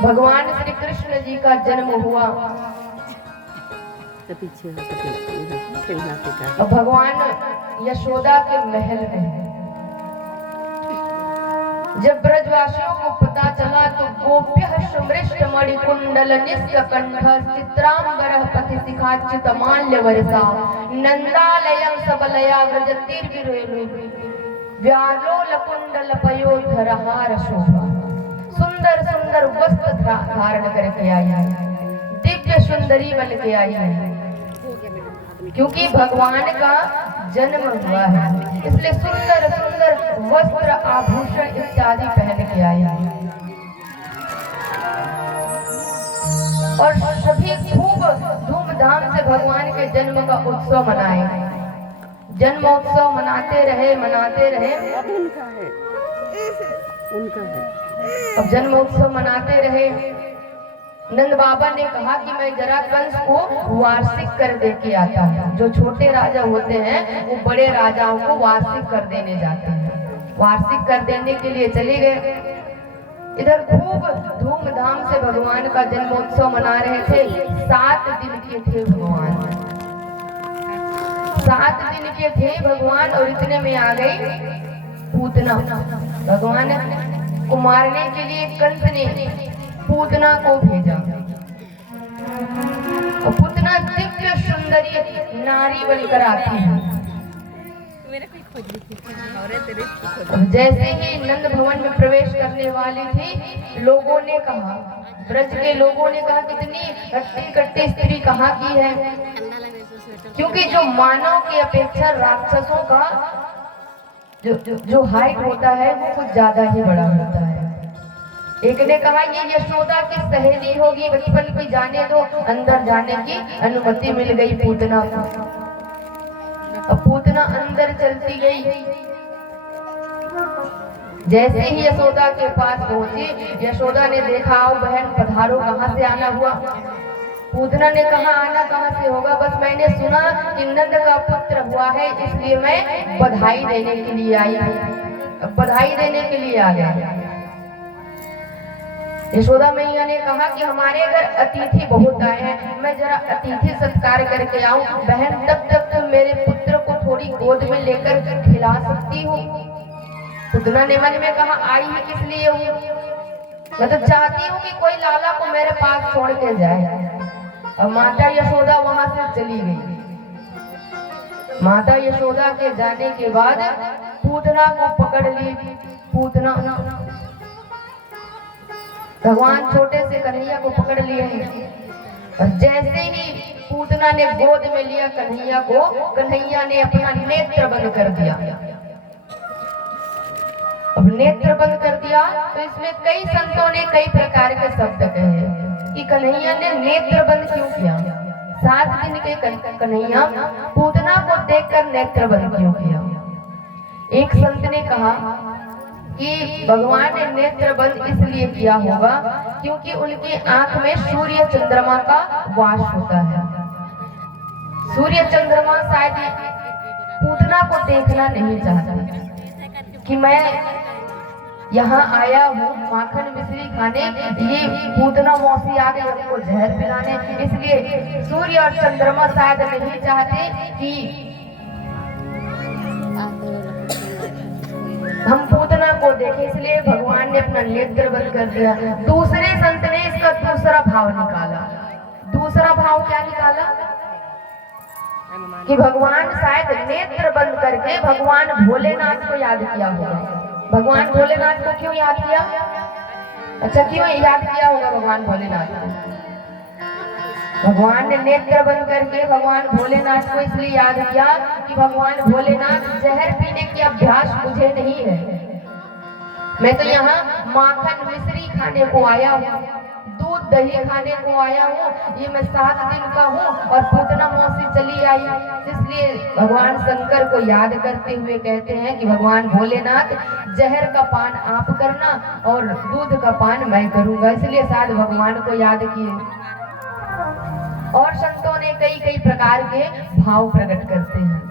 भगवान श्री कृष्ण जी का जन्म हुआ। भगवान यशोदा के महल में। जब ब्रजवासियों को पता चला तो गोप्य सुमृष्ट मणिकुंडल निष्कंठ चित्रांबर पति शिखाचित माल्य वर्षा नंदालयं सबलया व्रजतिर्विरेणु व्यालोल कुंडल पयोधर हार शोभा। सुंदर सुंदर वस्त्र धारण करके आई है, दिव्य सुंदरी बन के आई है, क्योंकि भगवान का जन्म हुआ है, इसलिए सुंदर सुंदर वस्त्र आभूषण इत्यादि पहन के आई है। और सभी खूब धूमधाम से भगवान के जन्म का उत्सव मनाए। जन्मोत्सव मनाते रहे। उनका है। अब जन्मोत्सव मनाते रहे। नंद बाबा ने कहा कि मैं जरा कंस को वार्षिक कर दे के आता हूँ। जो छोटे राजा होते हैं वो बड़े राजाओं को वार्षिक कर देने जाते हैं। वार्षिक कर देने के लिए चले गए। इधर खूब धूमधाम से भगवान का जन्मोत्सव मना रहे थे। 7 दिन के थे भगवान, 7 दिन के थे भगवान। और इतने में आ गई पूतना। भगवान को मारने के लिए कंस ने पूतना को भेजा। और पूतना दिव्य सुंदरी नारी बनकर आती है। जैसे ही नंद भवन में प्रवेश करने वाली थी, लोगों ने कहा, ब्रज के लोगों ने कहा, कितनी हट्टी कट्टी स्त्री कहाँ की है। क्योंकि जो मानव की अपेक्षा राक्षसों का जो हाइट होता है वो कुछ ज्यादा ही बड़ा होता है। एक ने कहा ये यशोदा की सहेली होगी, बचपन को जाने दो। अंदर जाने की अनुमति मिल गई पूतना को। अब पूतना अंदर चलती गई। जैसे ही यशोदा के पास पहुंची, यशोदा ने देखा, आओ बहन पधारो, कहाँ से आना हुआ। पूतना ने कहा, आना कहाँ से होगा, बस मैंने सुना कि नंद का पुत्र हुआ है, इसलिए मैं बधाई देने के लिए आई। बधाई देने के लिए आ गया। यशोदा मैया ने कहा कि हमारे घर अतिथि बहुत आए हैं, मैं जरा अतिथि सत्कार करके आऊं। बहन तब तक तो मेरे पुत्र को थोड़ी गोद में लेकर खिला सकती हूँ। पूतना ने मन में कहा, आई ही किस लिए हूँ, मैं तो चाहती हूँ कि कोई लाला को मेरे पास छोड़ के जाए। और माता यशोदा वहां से चली गई। माता यशोदा के जाने के बाद पूतना को पकड़ ली। पूतना, भगवान छोटे से कन्हैया को पकड़ लिए हैं। और जैसे ही पूतना ने गोद में लिया कन्हैया को, कन्हैया ने अपना नेत्र बंद कर दिया। अब नेत्र बंद कर दिया तो इसमें कई संतों ने कई प्रकार के शब्द कहे कि कन्हैया ने नेत्र बंद क्यों किया। 7 दिन के कन्हैया पूतना को देखकर नेत्र बंद क्यों किया। एक संत ने कहा कि भगवान ने नेत्र बंद इसलिए किया होगा क्योंकि उनकी आंख में सूर्य चंद्रमा का वास होता है। सूर्य चंद्रमा शायद पूतना को देखना नहीं चाहता कि मैं यहाँ आया हूँ माखन मिश्री खाने, ये पूतना मौसी आ गई हमको जहर पिलाने, इसलिए सूर्य और चंद्रमा शायद नहीं चाहते कि हम पूतना को देखें, इसलिए भगवान ने अपना नेत्र बंद कर दिया। दूसरे संत ने इसका दूसरा भाव निकाला। दूसरा भाव क्या निकाला कि भगवान शायद नेत्र बंद करके भगवान भोलेनाथ को याद किया होगा। भगवान भोलेनाथ को क्यों याद किया? अच्छा, क्यों याद किया होगा भगवान भोलेनाथ को? भगवान ने नेत्र बंद करके भगवान भोलेनाथ को इसलिए याद किया कि भगवान भोलेनाथ, जहर पीने की अभ्यास मुझे नहीं है, मैं तो यहाँ माखन मिश्री खाने को आया हूँ, दूध दही खाने को आया हूँ। ये मैं 7 दिन का हूँ और पूतना मौसी चली आई, इसलिए भगवान शंकर को याद करते हुए कहते हैं कि भगवान भोलेनाथ, जहर का पान आप करना और दूध का पान मैं करूंगा, इसलिए शायद भगवान को याद किए। और संतों ने कई कई प्रकार के भाव प्रकट करते हैं।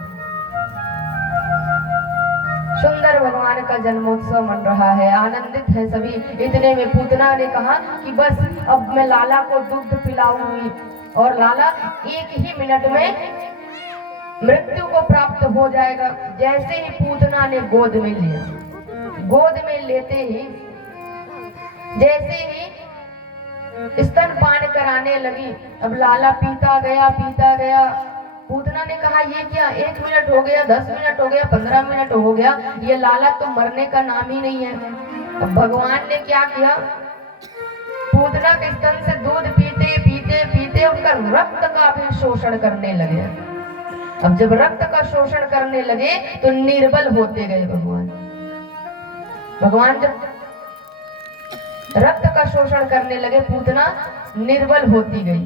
सुंदर भगवान का जन्मोत्सव मन रहा है, आनंदित है सभी। इतने में पूतना ने कहा कि बस अब मैं लाला को दूध पिलाऊंगी, और लाला एक ही मिनट में मृत्यु को प्राप्त हो जाएगा। जैसे ही पूतना ने गोद में लिया, गोद में लेते ही जैसे ही स्तनपान कराने लगी, अब लाला पीता गया। पूतना ने कहा ये क्या, 1 मिनट हो गया, 10 मिनट हो गया, 15 मिनट हो गया, ये लाला तो मरने का नाम ही नहीं है। अब भगवान ने क्या किया, पूतना के स्तन से दूध पीते उनका रक्त का भी शोषण करने लगे। अब जब रक्त का शोषण करने लगे तो निर्बल होते गए भगवान जब रक्त का शोषण करने लगे, पूतना निर्बल होती गई।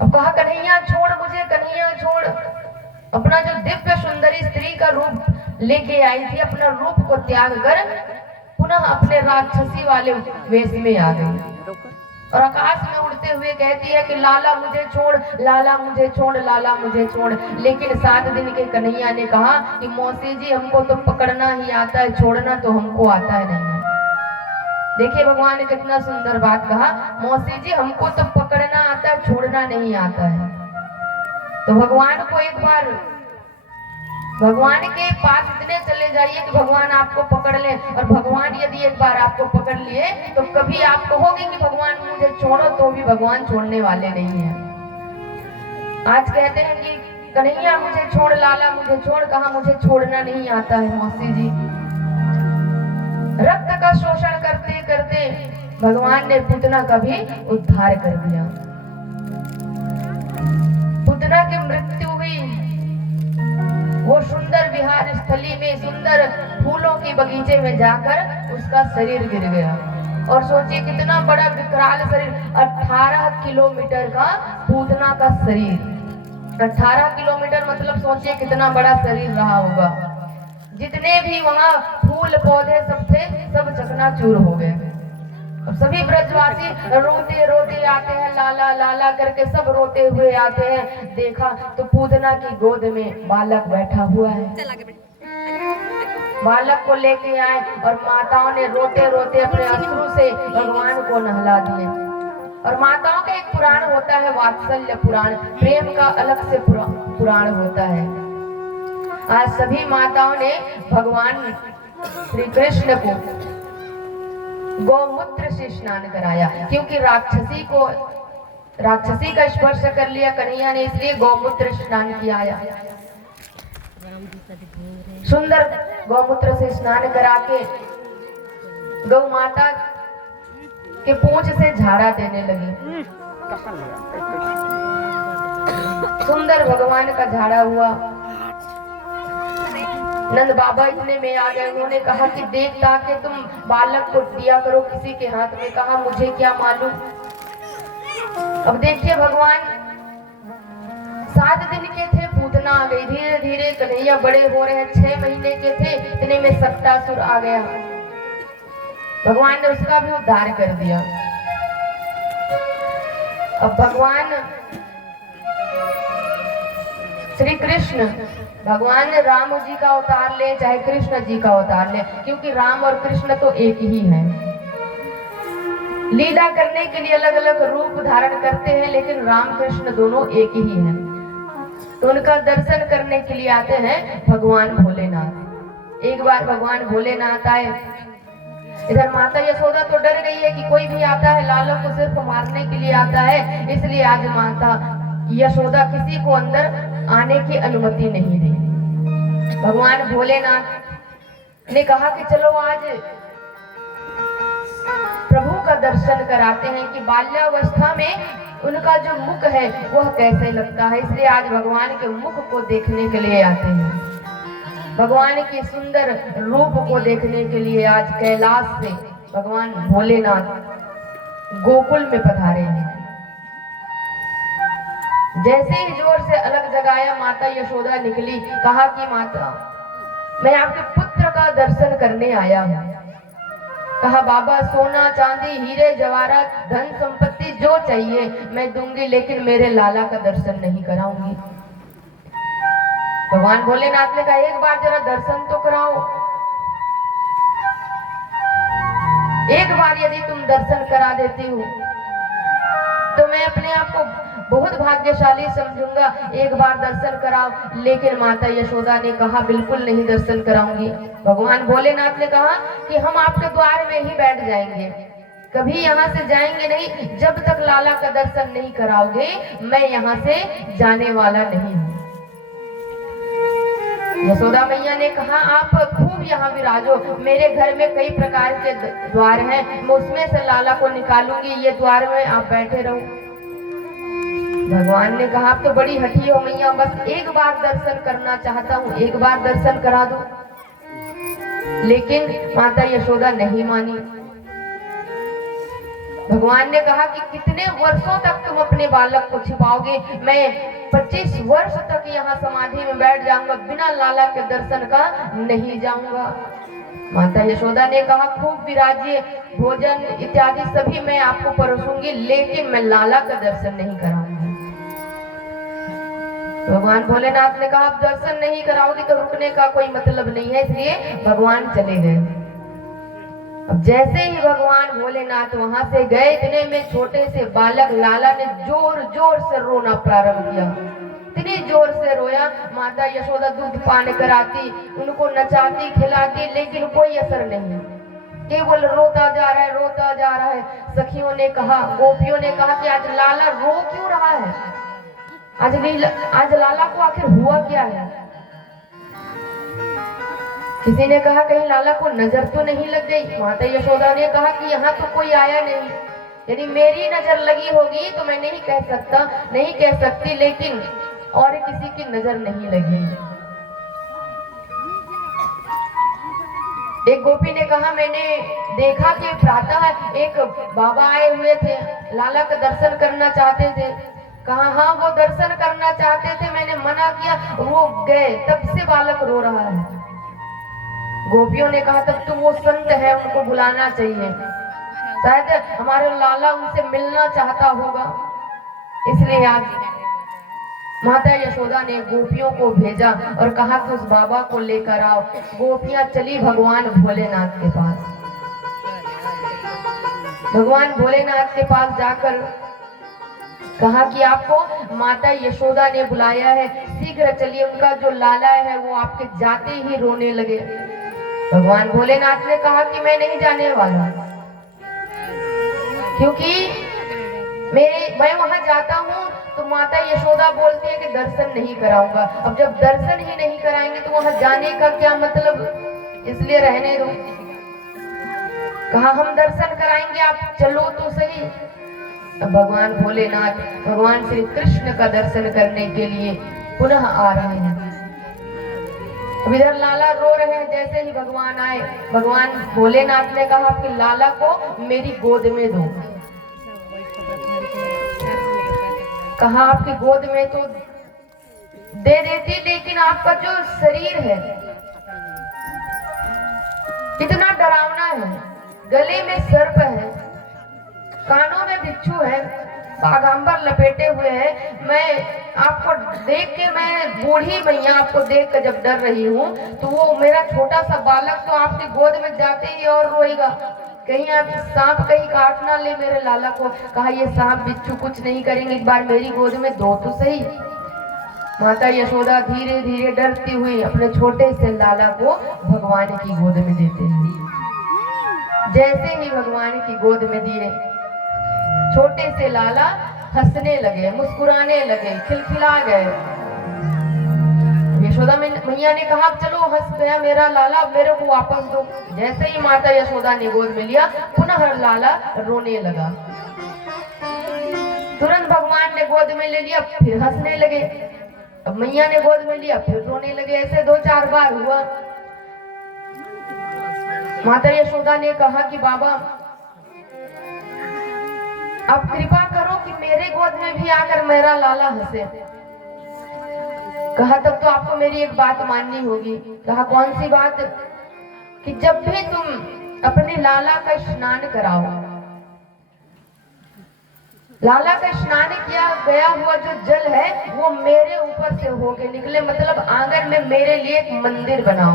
अब कहा कन्हैया छोड़ मुझे, कन्हैया छोड़। अपना जो दिव्य सुंदरी स्त्री का रूप लेके आई थी, अपना रूप को त्याग कर पुनः अपने राक्षसी वाले वेश में आ गई, और आकाश में उड़ते हुए कहती है कि लाला मुझे छोड़, लाला मुझे छोड़, लाला मुझे छोड़। लेकिन 7 दिन के कन्हैया ने कहा कि मौसी जी हमको तो पकड़ना ही आता है, छोड़ना तो हमको आता है नहीं। देखिए भगवान ने कितना सुंदर बात कहा, मौसी जी हमको तो पकड़ना आता है, छोड़ना नहीं आता है। तो भगवान को एक बार भगवान के पास इतने चले जाइए कि भगवान आपको पकड़ ले, और भगवान यदि एक बार आपको पकड़ लिए तो कभी आप कहोगे कि भगवान मुझे छोड़ो, तो भी भगवान छोड़ने वाले नहीं है। आज कहते हैं कि कन्हैया मुझे छोड़, लाला मुझे छोड़, कहा मुझे छोड़ना नहीं आता है मौसी जी। रक्त का शोषण करते करते भगवान ने पूतना का भी उद्धार कर दिया। पूतना की मृत्यु हुई, वो सुंदर विहार स्थली में सुंदर फूलों के बगीचे में जाकर उसका शरीर गिर गया। और सोचिए कितना बड़ा विकराल शरीर, 18 किलोमीटर का पूतना का शरीर। 18 किलोमीटर मतलब सोचिए कितना बड़ा शरीर रहा होगा। जितने भी वहां फूल पौधे सब थे, सब चकनाचूर हो गए। अब सभी ब्रजवासी रोते रोते आते हैं, लाला लाला करके सब रोते हुए आते हैं। देखा तो पूतना की गोद में बालक बैठा हुआ है। बालक को लेके आए और माताओं ने रोते रोते अपने अश्रु से भगवान को नहला दिए। और माताओं का एक पुराण होता है, वात्सल्य पुराण, प्रेम का अलग से पुराण होता है। आज सभी माताओं ने भगवान श्री कृष्ण को गौमूत्र से स्नान कराया, क्योंकि राक्षसी का स्पर्श कर लिया कन्हैया ने, इसलिए गौमूत्र स्नान किया। सुंदर गौमूत्र से स्नान करा के गौ माता के पूंछ से झाड़ा देने लगी। सुंदर भगवान का झाड़ा हुआ। नंद बाबा इतने में आ गए, उन्होंने कहा कि देख ताकि तुम बालक को दिया करो किसी के हाथ में। कहा मुझे क्या मालूम। अब देखिए भगवान 7 दिन के थे, पूतना आ गई। धीरे धीरे कन्हैया बड़े हो रहे हैं, 6 महीने के थे, इतने में सप्तासुर आ गया। भगवान ने उसका भी उद्धार कर दिया। अब भगवान श्री कृष्ण, भगवान ने राम जी का अवतार ले चाहे कृष्ण जी का अवतार ले, क्योंकि राम और कृष्ण तो एक ही हैं। लीला करने के लिए अलग अलग रूप धारण करते हैं, लेकिन राम कृष्ण दोनों एक ही हैं। तो उनका दर्शन करने के लिए आते हैं भगवान भोलेनाथ। एक बार भगवान भोलेनाथ आए, इधर माता यशोदा तो डर गई है कि कोई भी आता है लाला को सिर्फ मारने के लिए आता है, इसलिए आज माता यशोदा किसी को अंदर आने की अनुमति नहीं दी। भगवान भोलेनाथ ने कहा कि चलो आज प्रभु का दर्शन कराते हैं कि बाल्यावस्था में उनका जो मुख है वह कैसे लगता है। इसलिए आज भगवान के मुख को देखने के लिए आते हैं। भगवान के सुंदर रूप को देखने के लिए आज कैलाश से भगवान भोलेनाथ गोकुल में पधारे हैं। जैसे ही जोर से अलग जगाया, माता यशोदा निकली। कहा कि माता मैं आपके पुत्र का दर्शन करने आया हूँ। कहा बाबा सोना चांदी हीरे जवाहरात धन संपत्ति जो चाहिए मैं दूंगी, लेकिन मेरे लाला का दर्शन नहीं कराऊंगी। भगवान भोलेनाथ ने कहा एक बार जरा दर्शन तो कराओ, एक बार यदि तुम दर्शन करा देती हो तो मैं अपने आप को बहुत भाग्यशाली समझूंगा, एक बार दर्शन कराओ। लेकिन माता यशोदा ने कहा बिल्कुल नहीं दर्शन कराऊंगी। भगवान भोलेनाथ ने कहा कि हम आपके द्वार में ही बैठ जाएंगे, कभी यहाँ से जाएंगे नहीं, जब तक लाला का दर्शन नहीं कराओगे मैं यहाँ से जाने वाला नहीं हूँ। यशोदा मैया ने कहा आप खूब यहाँ विराजो, मेरे घर में कई प्रकार के द्वार हैं, मैं उसमें से लाला को निकालूंगी, ये द्वार में आप बैठे रहो। भगवान ने कहा आप तो बड़ी हठी हो मैया, बस एक बार दर्शन करना चाहता हूँ, एक बार दर्शन करा दो। लेकिन माता यशोदा नहीं मानी। भगवान ने कहा कि कितने वर्षों तक तुम अपने बालक को छिपाओगे, मैं 25 वर्ष तक यहाँ समाधि में बैठ जाऊंगा, बिना लाला के दर्शन का नहीं जाऊंगा। माता यशोदा ने कहा खूब विराजिए, भोजन इत्यादि सभी मैं आपको परोसूंगी, लेकिन मैं लाला का दर्शन नहीं कराऊंगी। भगवान भोलेनाथ ने कहा आप दर्शन नहीं कराओगी तो रुकने का कोई मतलब नहीं है, इसलिए भगवान चले गए। अब जैसे ही भगवान भोलेनाथ वहां से गए, इतने में छोटे से बालक लाला ने जोर जोर से रोना प्रारंभ किया, इतनी जोर से रोया। माता यशोदा दूध पान कराती, उनको नचाती खिलाती, लेकिन कोई असर नहीं, केवल रोता जा रहा है, रोता जा रहा है। सखियों ने कहा, गोपियों ने कहा कि आज लाला रो क्यों रहा है, आज लाला को आखिर हुआ क्या है। किसी ने कहा कहीं लाला को नजर तो नहीं लग गई। माता यशोदा ने कहा कि यहाँ तो कोई आया नहीं, यदि मेरी नजर लगी होगी तो मैं नहीं कह सकती, लेकिन और किसी की नजर नहीं लगी। एक गोपी ने कहा मैंने देखा कि प्रातः एक बाबा आए हुए थे, लाला का दर्शन करना चाहते थे। कहा हाँ वो दर्शन करना चाहते थे, मैंने मना किया, वो गए, तब से बालक रो रहा है। गोपियों ने कहा तब तो वो संत है, उनको बुलाना चाहिए, शायद हमारे लाला उनसे मिलना चाहता होगा। इसलिए आज माता यशोदा ने गोपियों को भेजा और कहा कि उस बाबा को लेकर आओ। गोपियां चली भगवान भोलेनाथ के पास। भगवान भोलेनाथ के पास जाकर कहा कि आपको माता यशोदा ने बुलाया है, शीघ्र चलिए, उनका जो लाला है वो आपके जाते ही रोने लगे। भगवान भोलेनाथ ने कहा कि मैं नहीं जाने वाला, क्योंकि मैं वहां जाता हूँ तो माता यशोदा बोलती है कि दर्शन नहीं कराऊंगा। अब जब दर्शन ही नहीं कराएंगे तो वहां जाने का क्या मतलब, इसलिए रहने दो। कहा हम दर्शन कराएंगे, आप चलो तो सही। भगवान भोलेनाथ भगवान श्री कृष्ण का दर्शन करने के लिए पुनः आ रहे हैं। अब इधर लाला रो रहे हैं। जैसे ही भगवान आए, भगवान भोलेनाथ ने कहा कि लाला को मेरी गोद में दो। कहा आपकी गोद में तो दे देती, लेकिन आपका जो शरीर है इतना डरावना है, गले में सर्प है, कानों में बिच्छू है, बागांबर लपेटे हुए हैं। मैं आपको देख के, मैं बूढ़ी मैया आपको देख कर जब डर रही हूँ, तो वो मेरा छोटा सा बालक तो आपकी गोद में जाते ही और रोएगा, कहीं आप सांप कहीं काट ना ले मेरे लाला को। कहा ये सांप बिच्छू कुछ नहीं करेंगे, एक बार मेरी गोद में दो तो सही। माता यशोदा धीरे धीरे डरती हुई अपने छोटे से लाला को भगवान की गोद में देते हैं। जैसे ही भगवान की गोद में दिए, छोटे से लाला हंसने लगे, मुस्कुराने लगे, खिलखिला गए। यशोदा मैया ने कहा चलो हंस गया मेरा लाला, मेरे को वापस दो। जैसे ही माता यशोदा ने गोद में लिया, पुनः लाला रोने लगा। तुरंत भगवान ने गोद में ले लिया, फिर हंसने लगे। अब मैया ने गोद में लिया, फिर रोने लगे। ऐसे 2-4 बार हुआ। माता यशोदा ने कहा कि बाबा आप कृपा करो कि मेरे गोद में भी आकर मेरा लाला हंसे। कहा तब तो आपको मेरी एक बात माननी होगी। कहा कौन सी बात? कि जब भी तुम अपने लाला का स्नान कराओ, लाला का स्नान किया गया हुआ जो जल है वो मेरे ऊपर से होके निकले, मतलब आंगन में मेरे लिए एक मंदिर बनाओ।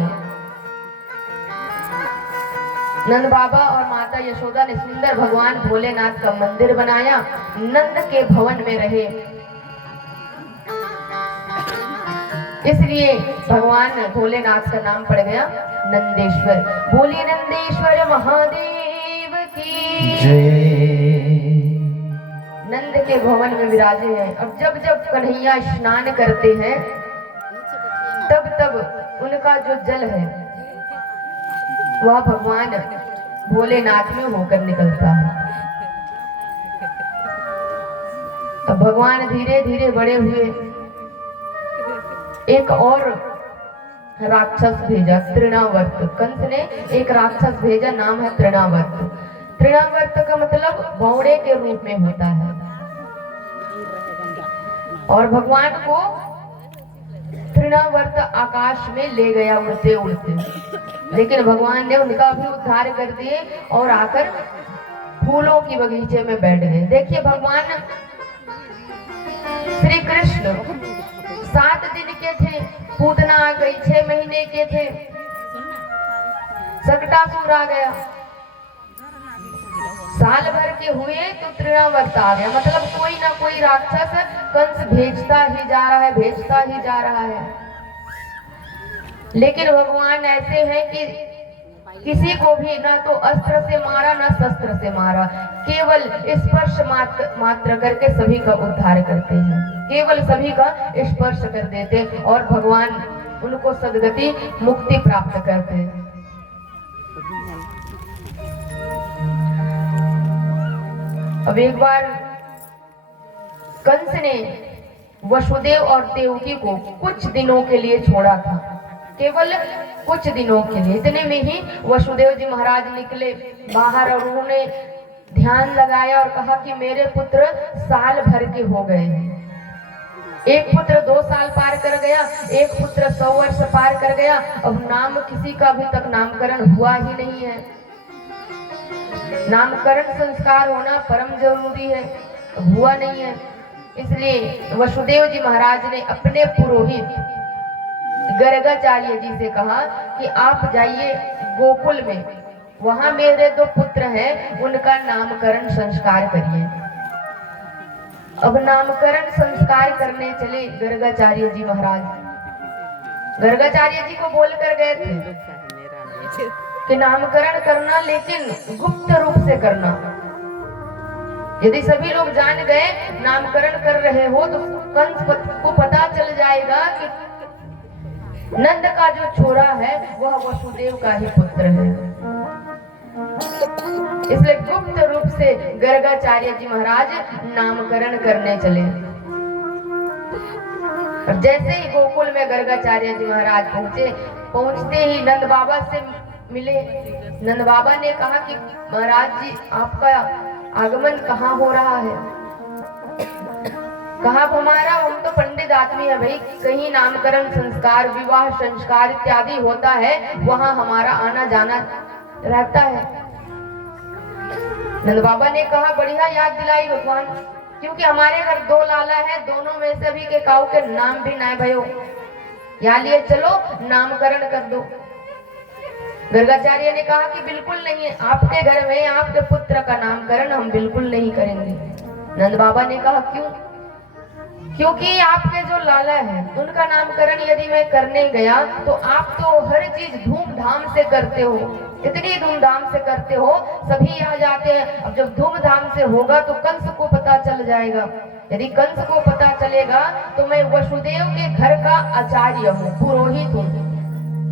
नंद बाबा और माता यशोदा ने सुंदर भगवान भोलेनाथ का मंदिर बनाया, नंद के भवन में रहे। इसलिए भगवान भोलेनाथ का नाम पड़ गया नंदेश्वर। बोलिए नंदेश्वर महादेव की जय। नंद के भवन में विराजे हैं। अब जब जब कन्हैया स्नान करते हैं तब तब उनका जो जल है वह भगवान भोलेनाथ में होकर निकलता है। अब भगवान धीरे धीरे बड़े हुए, एक और राक्षस भेजा, तृणावर्त। कंस ने एक राक्षस भेजा, नाम है तृणावर्त। तृणावर्त का मतलब भौड़े के रूप में होता है। और भगवान को तृणावर्त आकाश में ले गया उड़ते उड़ते, लेकिन भगवान ने उनका भी उद्धार कर दिए और आकर फूलों की बगीचे में बैठ गए। देखिए भगवान श्री कृष्ण 7 दिन के थे, पूतना आ गई, 6 महीने के थे, सकटासुर आ गया, साल भर के हुए तो तृणावर्त आ गया। मतलब कोई ना कोई राक्षस कंस भेजता ही जा रहा है, भेजता ही जा रहा है। लेकिन भगवान ऐसे हैं कि किसी को भी ना तो अस्त्र से मारा ना शस्त्र से मारा, केवल स्पर्श मात्र करके सभी का उद्धार करते हैं, केवल सभी का स्पर्श कर देते और भगवान उनको सद्गति मुक्ति प्राप्त करते हैं। अब एक बार कंस ने वसुदेव और देवकी को कुछ दिनों के लिए छोड़ा था, केवल कुछ दिनों के लिए। इतने में ही वसुदेव जी महाराज निकले बाहर और उन्होंने ध्यान लगाया और कहा कि मेरे पुत्र साल भर के हो गए हैं। एक पुत्र 2 साल पार कर गया, एक पुत्र 100 वर्ष पार कर गया। अब नाम किसी का अभी तक नामकरण हुआ ही नहीं है। नामकरण संस्कार होना परम जरूरी है, हुआ नहीं है। इसलिए वसुदेव जी महाराज ने अपने पुरोहित गर्गाचार्य जी से कहा कि आप जाइए गोकुल में, वहां मेरे 2 पुत्र हैं, उनका नामकरण संस्कार करिए। अब नामकरण संस्कार करने चले गर्गाचार्य जी महाराज। गर्गाचार्य जी को बोल कर गए थे कि नामकरण करना, लेकिन गुप्त रूप से करना। यदि सभी लोग जान गए नामकरण कर रहे हो तो कंस को पता चल जाएगा कि नंद का जो छोरा है वह वसुदेव का ही पुत्र है। इसलिए गुप्त रूप से गर्गाचार्य जी महाराज नामकरण करने चले। और जैसे ही गोकुल में गर्गाचार्य जी महाराज पहुंचते ही नंद बाबा से मिले। नंद बाबा ने कहा कि महाराज जी आपका आगमन कहाँ हो रहा है? कहा हमारा, हम तो पंडित आदमी है भाई, कहीं नामकरण संस्कार, विवाह संस्कार इत्यादि होता है वहां हमारा आना जाना रहता है। नंद बाबा ने कहा बढ़िया याद दिलाई भगवान, क्योंकि हमारे घर 2 लाला है, दोनों में से भी के काऊ के नाम भी ना भयो, यहाँ लिए चलो नामकरण कर दो। गर्गाचार्य ने कहा कि बिल्कुल नहीं, आपके घर में आपके पुत्र का नामकरण हम बिल्कुल नहीं करेंगे। नंद बाबा ने कहा क्यों? क्योंकि आपके जो लाला है उनका नामकरण यदि मैं करने गया तो आप तो हर चीज धूमधाम से करते हो, इतनी धूमधाम से करते हो, सभी आ जाते हैं। अब जब धूमधाम से होगा तो कंस को पता चल जाएगा। यदि कंस को पता चलेगा तो मैं वसुदेव के घर का आचार्य हूँ, पुरोहित हूँ,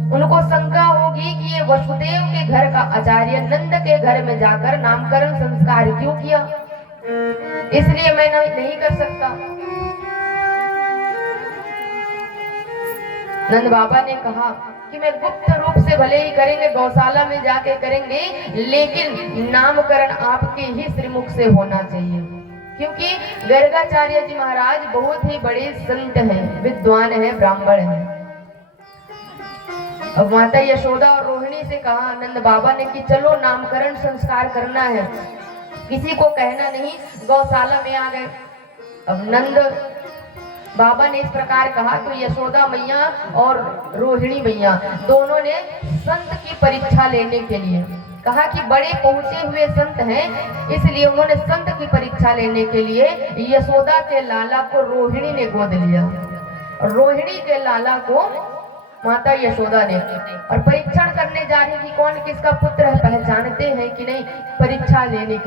उनको शंका होगी कि ये वसुदेव के घर का आचार्य नंद के घर में जाकर नामकरण संस्कार क्यों किया, इसलिए मैं नहीं कर सकता। नंद बाबा ने कहा कि मैं गुप्त रूप से भले ही करेंगे, गौशाला में जाके करेंगे, लेकिन नामकरण आपके ही श्रीमुख से होना चाहिए, क्योंकि गर्गाचार्य जी महाराज बहुत ही बड़े संत हैं, विद्वान हैं, ब्राह्मण हैं। अब माता यशोदा और रोहिणी से कहा नंद बाबा ने कि चलो नामकरण संस्कार करना है। किसी को कहना नहीं, गौशाला में आ गए। अब नंद बाबा ने इस प्रकार कहा तो यशोदा मैया और रोहिणी मैया दोनों ने संत की परीक्षा लेने के लिए कहा कि बड़े पहुंचे हुए संत हैं, इसलिए उन्होंने संत की परीक्षा लेने के लिए यशोदा के लाला को रोहिणी ने गोद लिया और रोहिणी के लाला को माता यशोदा ने, और परीक्षण करने जा रही कि कौन किसका पुत्र है, पहचानते हैं कि नहीं, परीक्षा लेने के